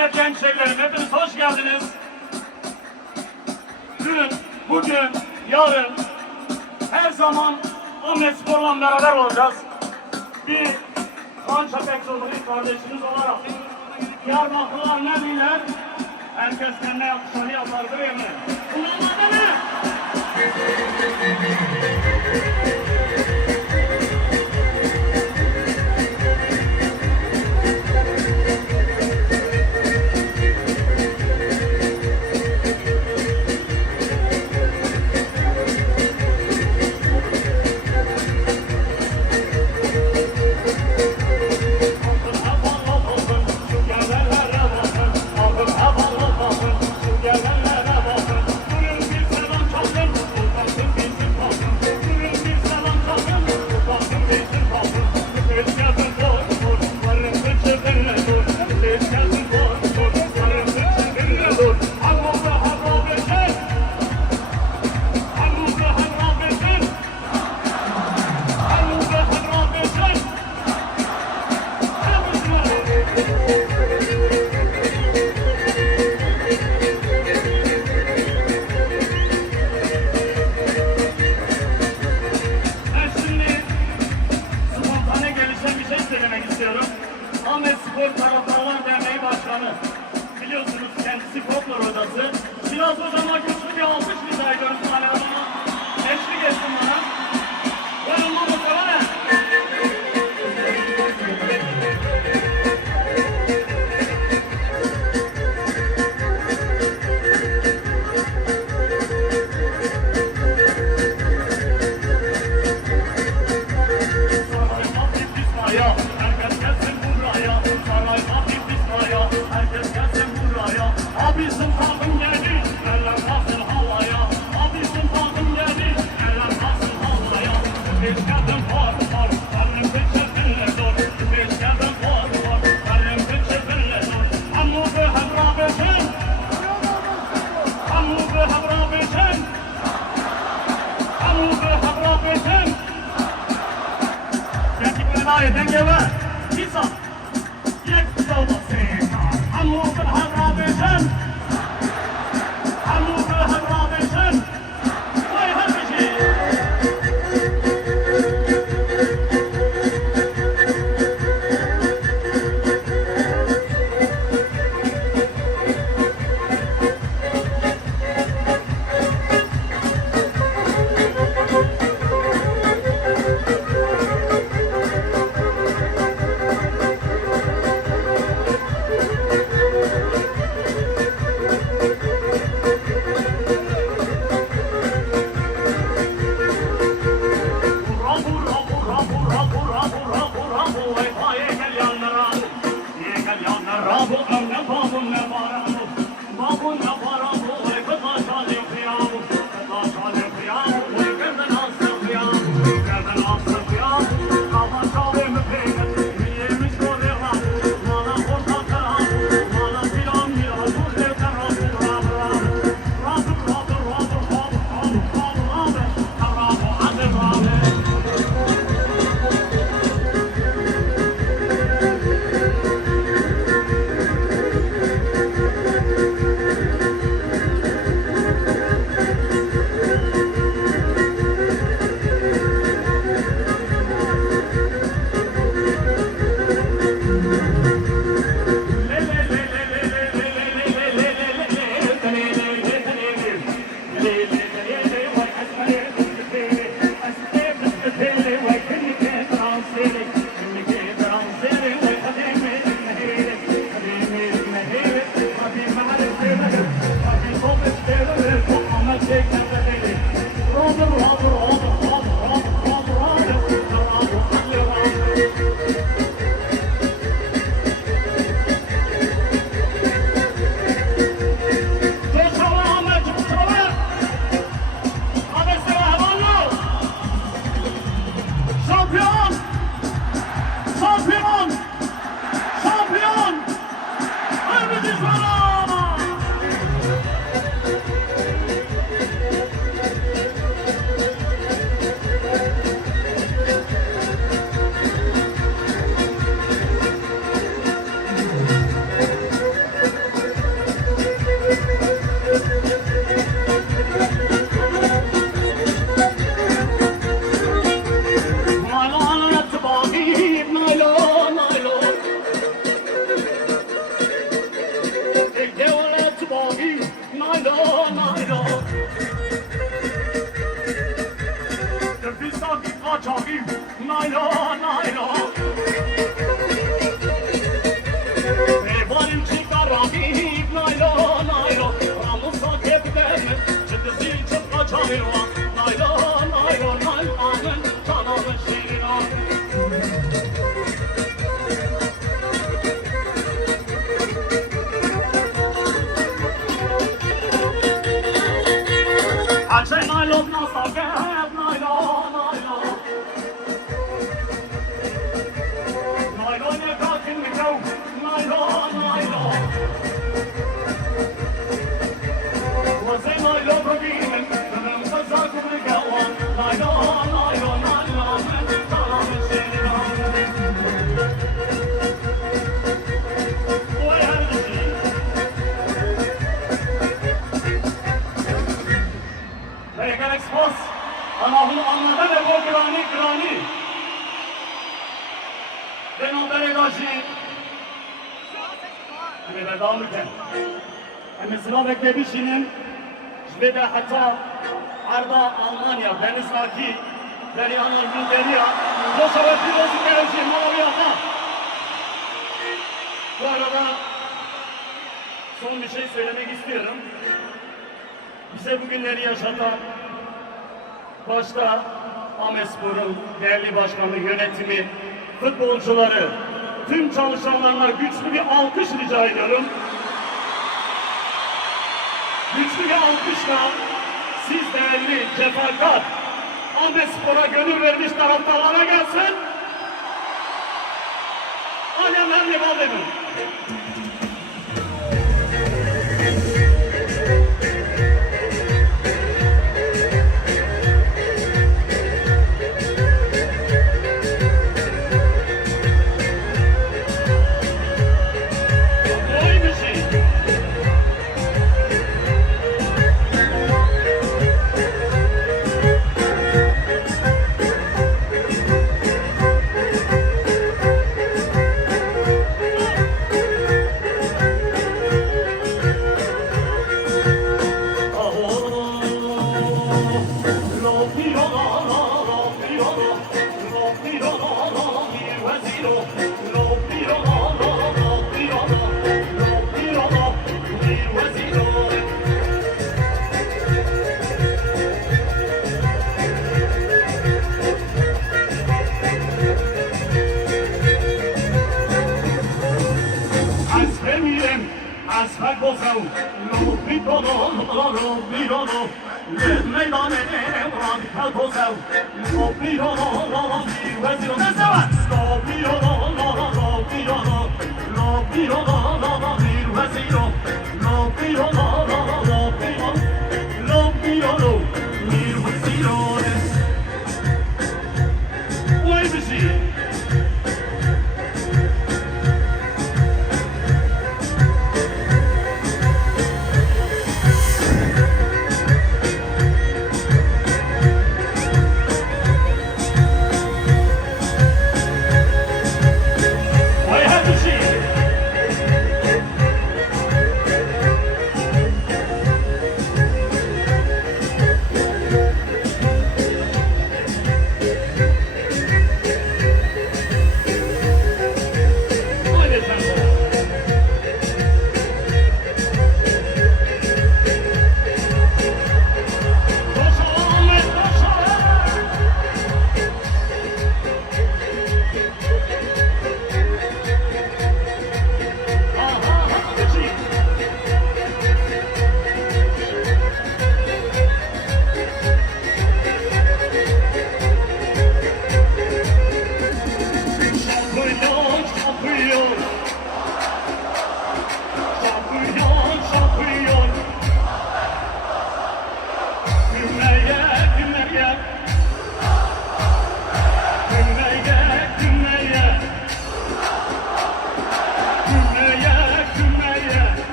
Ahmet gençlerim, hepiniz hoş geldiniz. Dün, bugün, yarın her zaman Ahmet Spor'la beraber olacağız. Bir Kançapek Zurguli kardeşimiz olarak Diyarbakırlılar ne diler? Herkes kendine yakışanı yapardır yani. Kullanmadı mı? Ahmet Spor Taraftarlar Derneği Başkanı. Biliyorsunuz kendisi folklor hocası. Sinan hocama güçlü bir alkış rica ediyorum. Eşlik etsin bana. Buyurun Mahmut Ömer. Bizim takım geldi, eller kalsın havaya. Bizim takım geldi, eller kalsın Allah'ın anladı ve bu grani. Ben onlara karşı ve devam eken. Mesela beklemişinin ve de hatta Arda Almanya, Denizlaki, Deryan'ın Gülberiya, Koşava Pirozu Kereci, Maviyata. Bu arada son bir şey söylemek istiyorum. Bize bugünleri yaşatan başta Ahmetspor'un değerli başkanı, yönetimi, futbolcuları, tüm çalışanlarına güçlü bir alkış rica ediyorum. Güçlü bir alkışla siz değerli cefakat Ahmetspor'a gönül vermiş taraftarlara gelsin. Alemlerle validem.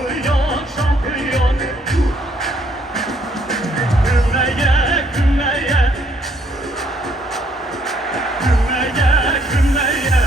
şampiyon, şampiyon. Gümeye, gümeye. Gümeye, gümeye.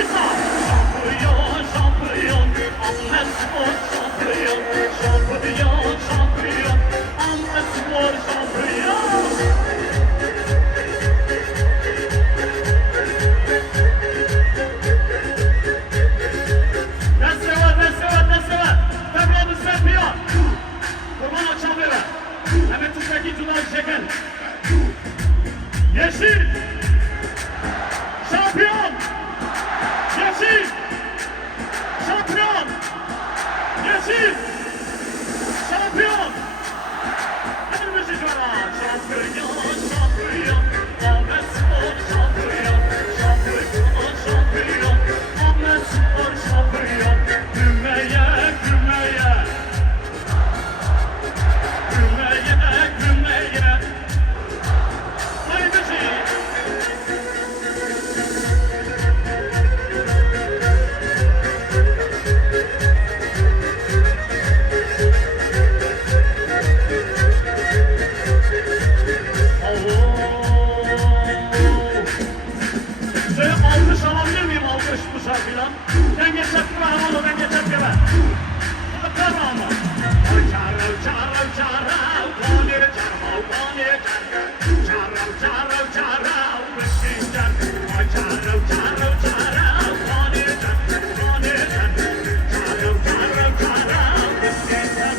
İsa! Şampiyon, şampiyon. Ahmet Spor şampiyon. Şampiyon, şampiyon. Ahmet Spor şampiyon. Yeşil! Şampiyon! Yeşil! Şampiyon! Yeşil! Şampiyon! Elimizi şöyle! Şampiyon! Şampiyon! Ahmet Spor şampiyon! Şampiyon! Şampiyon! Ahmet Spor şampiyon! Gümeye! Gümeye! Gümeye! Gümeye! Alkış alabilir miyim? Alkış bu şarkıyla. Ben geçertme havalı, ben geçertme. Tamam mı? Çarov, çarov, çarov, kone, çarov, kone, çarov, çarov, çarov, kışkışlar. Çarov, çarov, çarov, kone, kone, çarov, çarov, çarov, kışkışlar.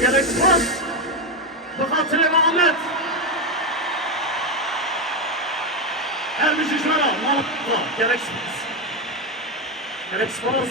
Gerek Spor, Bıkatı Ahmet. Her bir şişmana, Mahmut, Gerek Spor.